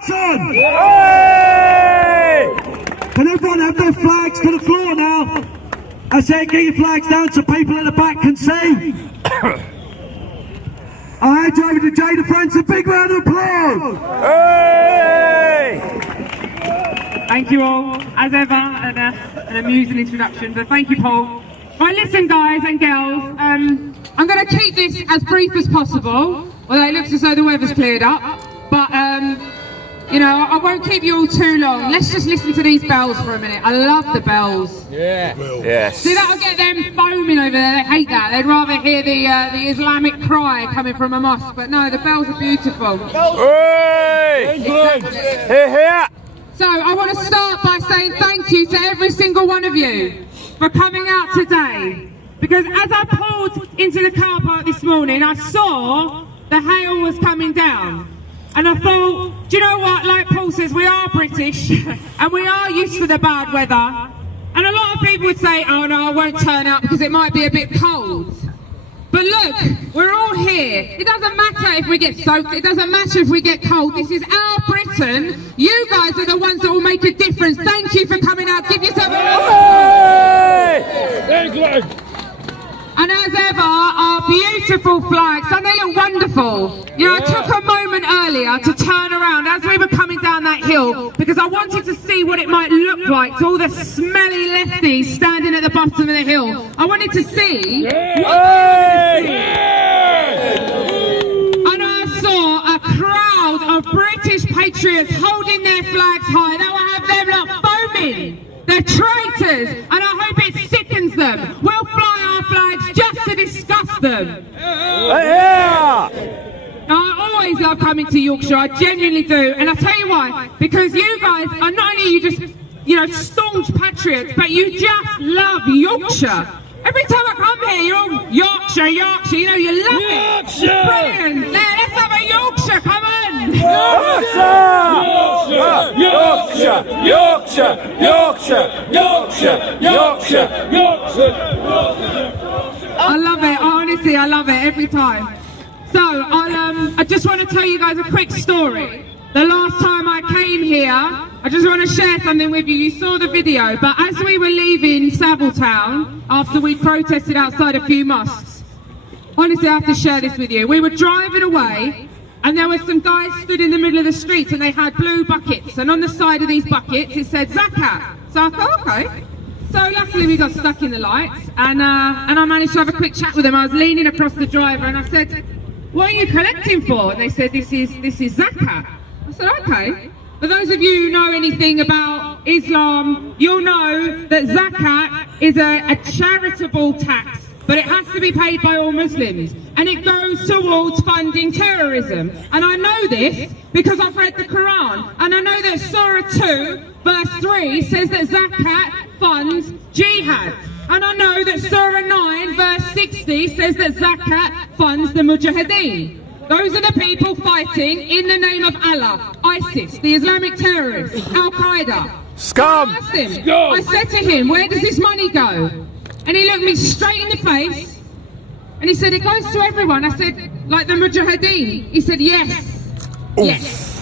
lights on! Hey! Can everyone have their flags to the floor now? I say get your flags down so people in the back can see. I'll hand you over to Jayda Fransen. Big round of applause! Hey! Thank you all, as ever, an amusing introduction, but thank you, Paul. Right, listen guys and girls, I'm going to keep this as brief as possible, although it looks as though the weather's cleared up, but you know, I won't keep you all too long. Let's just listen to these bells for a minute. I love the bells. Yeah. Yes. See, that'll get them foaming over there. They hate that. They'd rather hear the Islamic cry coming from a mosque, but no, the bells are beautiful. Hey! Exactly. Here, here! So I want to start by saying thank you to every single one of you for coming out today. Because as I pulled into the car park this morning, I saw the hail was coming down. And I thought, do you know what, like Paul says, we are British and we are used to the bad weather. And a lot of people would say, oh no, I won't turn up because it might be a bit cold. But look, we're all here. It doesn't matter if we get soaked, it doesn't matter if we get cold. This is our Britain. You guys are the ones that will make a difference. Thank you for coming out. Give yourself a Thank you. And as ever, our beautiful flags, and they look wonderful. You know, I took a moment earlier to turn around as we were coming down that hill because I wanted to see what it might look like to all the smelly lefties standing at the bottom of the hill. I wanted to see and I saw a crowd of British patriots holding their flags high. They will have them lot foaming. They're traitors, and I hope it sickens them. We'll fly our flags just to disgust them. Yeah! Now, I always love coming to Yorkshire, I genuinely do, and I'll tell you why. Because you guys are not only you just, you know, staunch patriots, but you just love Yorkshire. Every time I come here, you're all Yorkshire, Yorkshire, you know, you love Yorkshire! it. Brilliant. Now, let's have a Yorkshire, come on. Yorkshire! Yorkshire! Yorkshire! Yorkshire! Yorkshire! Yorkshire! I love it, honestly, I love it every time. So, I just want to tell you guys a quick story. The last time I came here, I just want to share something with you. You saw the video, but as we were leaving Savilletown, after we protested outside a few mosques, honestly, I have to share this with you. We were driving away, and there were some guys stood in the middle of the street, and they had blue buckets, and on the side of these buckets, it said Zakat. So I thought, okay. So luckily we got stuck in the lights, and I managed to have a quick chat with them. I was leaning across the driver, and I said, what are you collecting for? And they said, this is Zakat. I said, okay. For those of you who know anything about Islam, you'll know that Zakat is a charitable tax, but it has to be paid by all Muslims, and it goes towards funding terrorism. And I know this because I've read the Quran, and I know that Surah 2 verse 3 says that Zakat funds jihad, and I know that Surah 9 verse 60 says that Zakat funds the Mujahideen. Those are the people fighting in the name of Allah, ISIS, the Islamic terrorists, Al-Qaeda. Scum! I asked him, I said to him, where does this money go? And he looked me straight in the face, and he said, it goes to everyone. I said, like the Mujahideen? He said, yes. Oof. Yes.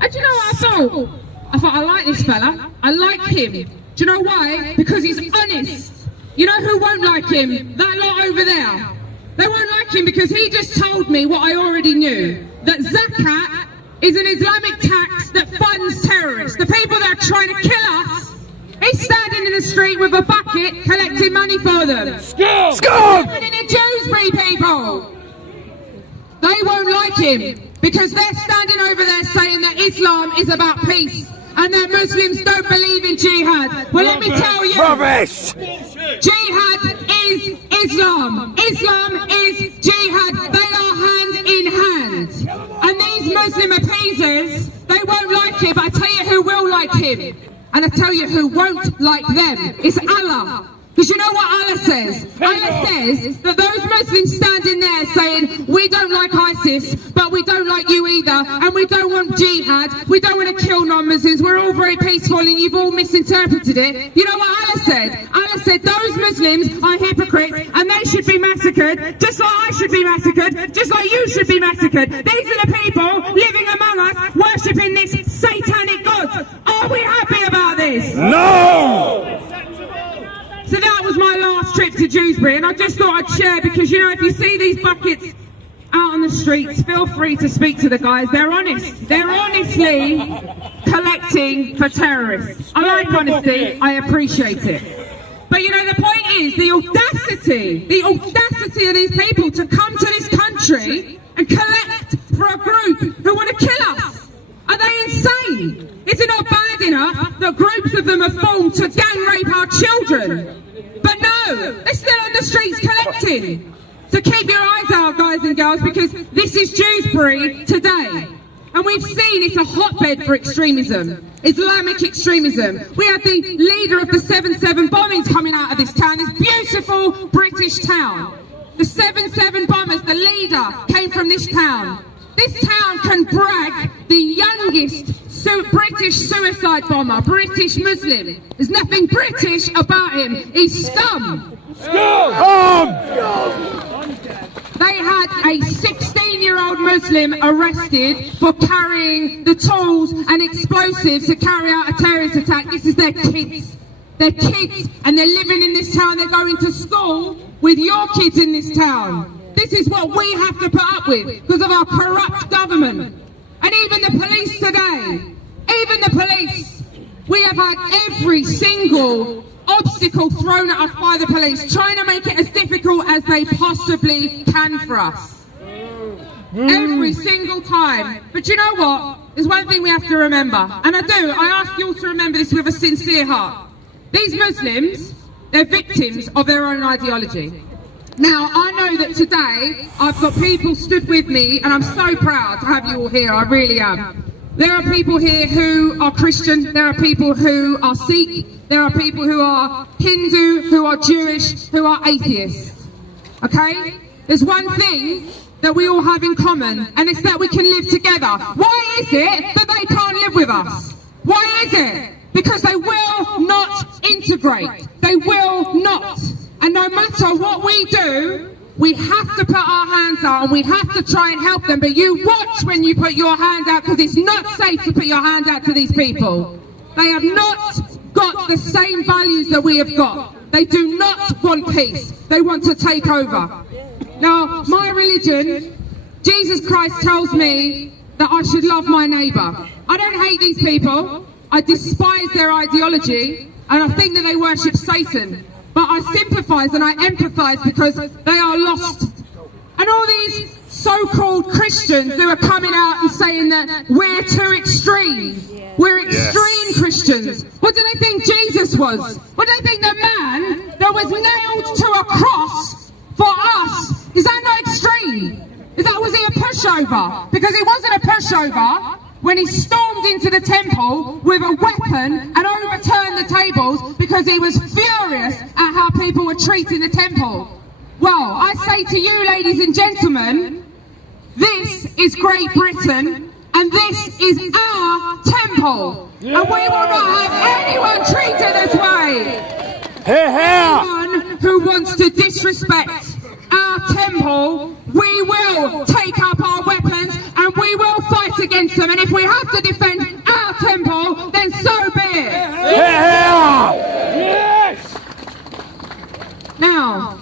And do you know what I thought? I thought, I like this fella. I like him. Do you know why? Because he's honest. You know who won't like him? That lot over there. They won't like him because he just told me what I already knew. That Zakat is an Islamic tax that funds terrorists. The people that are trying to kill us. He's standing in the street with a bucket collecting money for them. Scum! Happening in Dewsbury, people. They won't like him because they're standing over there saying that Islam is about peace and that Muslims don't believe in jihad. Well, let me tell you. Rubbish! Jihad is Islam. Islam is jihad. They are hand in hand. And these Muslim appeasers, they won't like him, but I tell you who will like him. And I tell you who won't like them. It's Allah. Because you know what Allah says? Allah says that those Muslims standing there saying, we don't like ISIS, but we don't like you either, and we don't want jihad, we don't want to kill non-Muslims, we're all very peaceful and you've all misinterpreted it. You know what Allah said? Allah said those Muslims are hypocrites and they should be massacred, just like I should be massacred, just like you should be massacred. These are the people living among us, worshipping this No! So that was my last trip to Dewsbury, and I just thought I'd share because, you know, if you see these buckets out on the streets, feel free to speak to the guys. They're honest. They're honestly collecting for terrorists. I like honesty. I appreciate it. But, you know, the point is the audacity of these people to come to this country and collect for a group who want to kill us. Are they insane? Is it not bad enough that groups of them are formed to gang rape our children? But no, they're still on the streets collecting. So keep your eyes out, guys and girls, because this is Dewsbury today. And we've seen it's a hotbed for extremism, Islamic extremism. We had the leader of the 7/7 bombings coming out of this town, this beautiful British town. The 7/7 bombers, the leader came from this town. This town can brag the youngest British suicide bomber, British Muslim. There's nothing British about him. He's scum. They had a 16-year-old Muslim arrested for carrying the tools and explosives to carry out a terrorist attack. This is their kids. They're kids and they're living in this town. They're going to school with your kids in this town. This is what we have to put up with because of our corrupt government. And even the police today, even the police, we have had every single obstacle thrown at us by the police, trying to make it as difficult as they possibly can for us. Every single time. But you know what? There's one thing we have to remember, and I ask you all to remember this with a sincere heart. These Muslims, they're victims of their own ideology. Now, I know that today I've got people stood with me, and I'm so proud to have you all here, I really am. There are people here who are Christian, there are people who are Sikh, there are people who are Hindu, who are Jewish, who are atheists. Okay? There's one thing that we all have in common, and it's that we can live together. Why is it that they can't live with us? Why is it? Because they will not integrate. They will not. And no matter what we do, we have to put our hands out and we have to try and help them. But you watch when you put your hand out, because it's not safe to put your hand out to these people. They have not got the same values that we have got. They do not want peace. They want to take over. Now, my religion, Jesus Christ tells me that I should love my neighbour. I don't hate these people. I despise their ideology and I think that they worship Satan. But I sympathise and I empathise because they are lost. And all these so-called Christians who are coming out and saying that we're too extreme. We're extreme Christians. What do they think Jesus was? What do they think the man that was nailed to a cross for us? Is that not extreme? Was he a pushover? Because he wasn't a pushover when he stormed into the temple with a weapon and overturned the tables because he was furious at how people were treating the temple. Well, I say to you, ladies and gentlemen, this is Great Britain and this is our temple. And we will not have anyone treated this way. Anyone who wants to disrespect our temple, we will take up our weapons and we will fight against them. And if we have to defend our temple, then so be it. Yes! Now,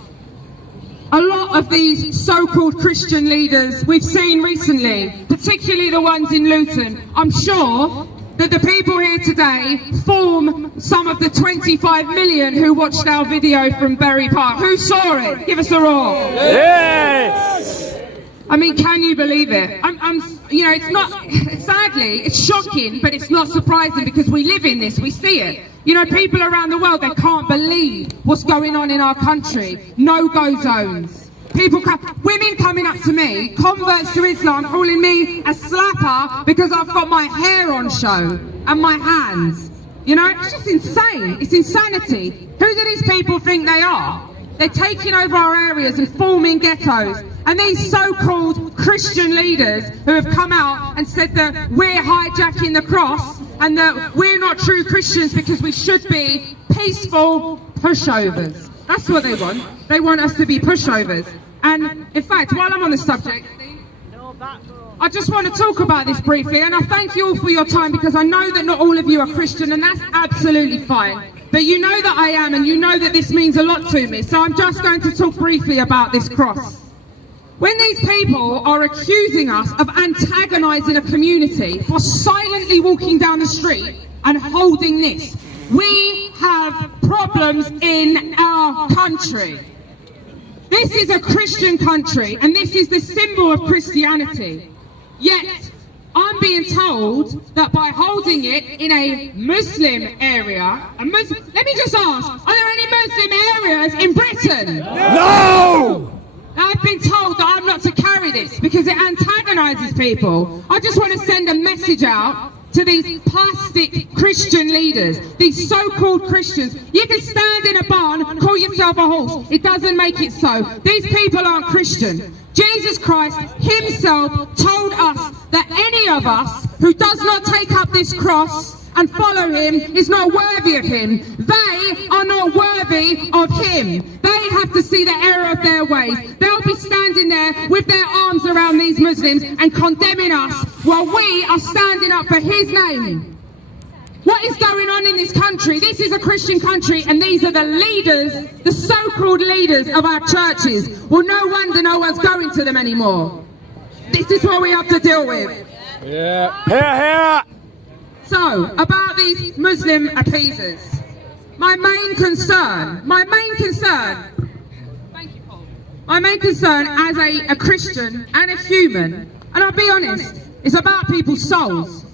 a lot of these so-called Christian leaders we've seen recently, particularly the ones in Luton, I'm sure that the people here today form some of the 25 million who watched our video from Bury Park. Who saw it? Give us a roar. Yes! I mean, can you believe it? You know, it's not, sadly, it's shocking, but it's not surprising because we live in this, we see it. You know, people around the world, they can't believe what's going on in our country. No-go zones. Women coming up to me, converts to Islam, calling me a slapper because I've got my hair on show and my hands. You know, it's just insane. It's insanity. Who do these people think they are? They're taking over our areas and forming ghettos. And these so-called Christian leaders who have come out and said that we're hijacking the cross and that we're not true Christians because we should be peaceful pushovers. That's what they want. They want us to be pushovers. And in fact, while I'm on the subject, I just want to talk about this briefly, and I thank you all for your time, because I know that not all of you are Christian, and that's absolutely fine. But you know that I am, and you know that this means a lot to me. So I'm just going to talk briefly about this cross. When these people are accusing us of antagonising a community for silently walking down the street and holding this, we have problems in our country. This is a Christian country, and this is the symbol of Christianity. Yet, I'm being told that by holding it in a Muslim area, let me just ask, are there any Muslim areas in Britain? No! I've been told that I'm not to carry this because it antagonises people. I just want to send a message out to these plastic Christian leaders, these so-called Christians. You can stand in a barn and call yourself a horse. It doesn't make it so. These people aren't Christian. Jesus Christ himself told us that any of us who does not take up this cross and follow him is not worthy of him. They are not worthy of him. They have to see the error of their ways. They'll be standing there with their arms around these Muslims and condemning us while we are standing up for his name. What is going on in this country? This is a Christian country, and these are the leaders, the so-called leaders of our churches. Well, no wonder no one's going to them anymore. This is what we have to deal with. Yeah. Here. So, about these Muslim appeasers. My main concern, thank you, Paul. My main concern as a Christian and a human, and I'll be honest, is about people's souls.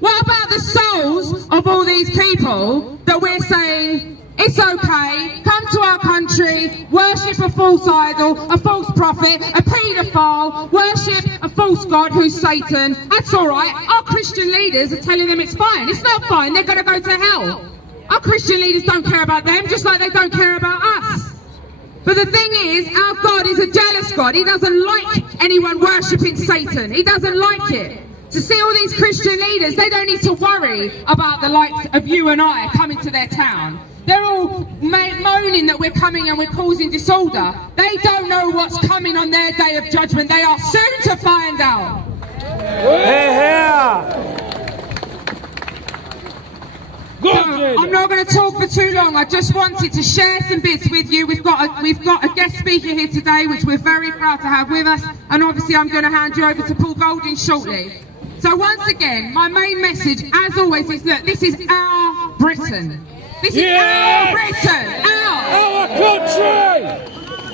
What about the souls of all these people that we're saying, it's okay, come to our country, worship a false idol, a false prophet, a paedophile, worship a false god who's Satan. That's all right. Our Christian leaders are telling them it's fine. It's not fine. They're going to go to hell. Our Christian leaders don't care about them, just like they don't care about us. But the thing is, our God is a jealous God. He doesn't like anyone worshipping Satan. He doesn't like it. To see all these Christian leaders, they don't need to worry about the likes of you and I coming to their town. They're all moaning that we're coming and we're causing disorder. They don't know what's coming on their day of judgment. They are soon to find out. So, I'm not going to talk for too long. I just wanted to share some bits with you. We've got a guest speaker here today, which we're very proud to have with us. And obviously I'm going to hand you over to Paul Golding shortly. So once again, my main message, as always, is look, this is our Britain. This is our Britain, our country!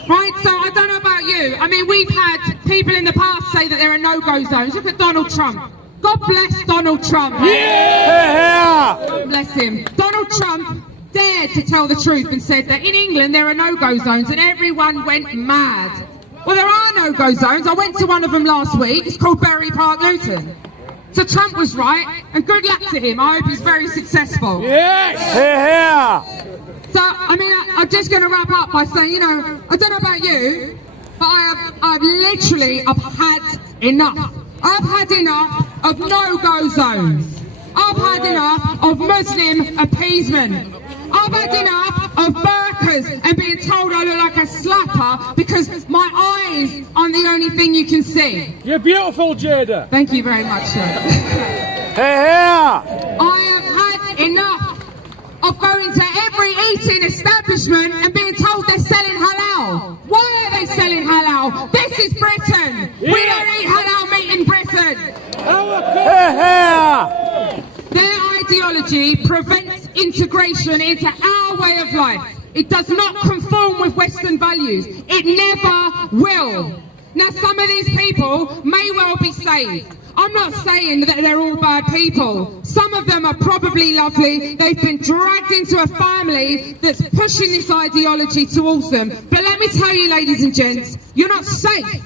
Right, so I don't know about you. I mean, we've had people in the past say that there are no-go zones. Look at Donald Trump. God bless Donald Trump. Yeah! God bless him. Donald Trump dared to tell the truth and said that in England there are no-go zones, and everyone went mad. Well, there are no-go zones. I went to one of them last week. It's called Bury Park, Luton. So Trump was right, and good luck to him. I hope he's very successful. Yes! So, I mean, I'm just going to wrap up by saying, you know, I don't know about you, but I've literally had enough. I've had enough of no-go zones. I've had enough of Muslim appeasement. I've had enough of burqas and being told I look like a slapper because my eyes aren't the only thing you can see. You're beautiful, Jayda. Thank you very much, sir. I have had enough of going to every eating establishment and being told they're selling halal. Why are they selling halal? This is Britain. We don't eat halal meat in Britain. Their ideology prevents integration into our way of life. It does not conform with Western values. It never will. Now, some of these people may well be saved. I'm not saying that they're all bad people. Some of them are probably lovely. They've been dragged into a family that's pushing this ideology towards them. But let me tell you, ladies and gents, you're not safe.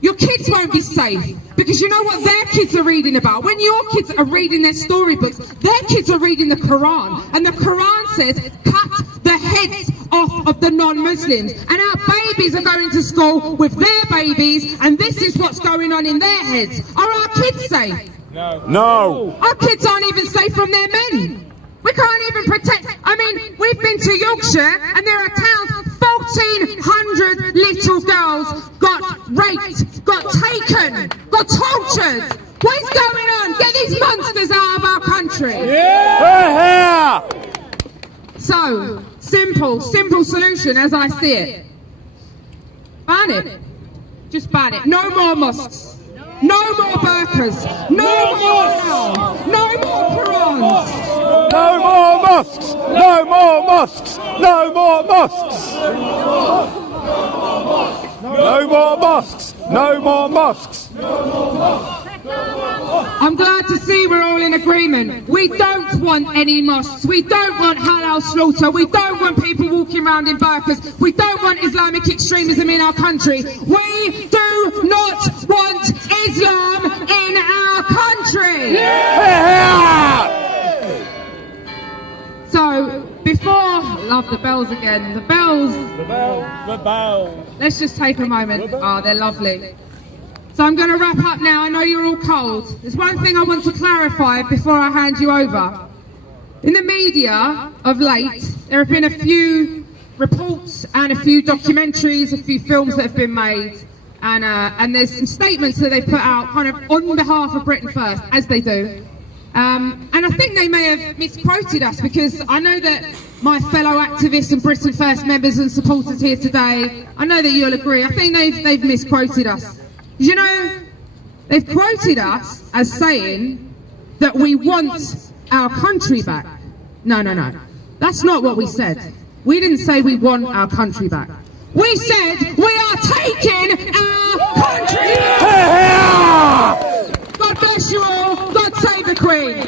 Your kids won't be safe, because you know what their kids are reading about? When your kids are reading their storybooks, their kids are reading the Quran, and the Quran says, cut the heads off of the non-Muslims. And our babies are going to school with their babies, and this is what's going on in their heads. Are our kids safe? No. Our kids aren't even safe from their men. We can't even protect. I mean, we've been to Yorkshire, and there are towns 1,400 little girls got raped, got taken, got tortured. What is going on? Get these monsters out of our country. Here! So, simple solution as I see it. Ban it. Just ban it. No more mosques. No more burqas. No more hijab. No more Qurans. No more mosques! No more mosques! No more mosques! No more mosques! No more mosques! I'm glad to see we're all in agreement. We don't want any mosques. We don't want halal slaughter. We don't want people walking around in burqas. We don't want Islamic extremism in our country. We do not want Islam in our country. So, love the bells again. The bells. The bell. Let's just take a moment. Oh, they're lovely. So I'm going to wrap up now. I know you're all cold. There's one thing I want to clarify before I hand you over. In the media of late, there have been a few reports and a few documentaries, a few films that have been made, and there's some statements that they've put out kind of on behalf of Britain First, as they do. And I think they may have misquoted us, because I know that my fellow activists and Britain First members and supporters here today, I know that you'll agree, I think they've misquoted us. You know, they've quoted us as saying that we want our country back. No. That's not what we said. We didn't say we want our country back. We said we are taking our country back. God bless you all. God save the Queen.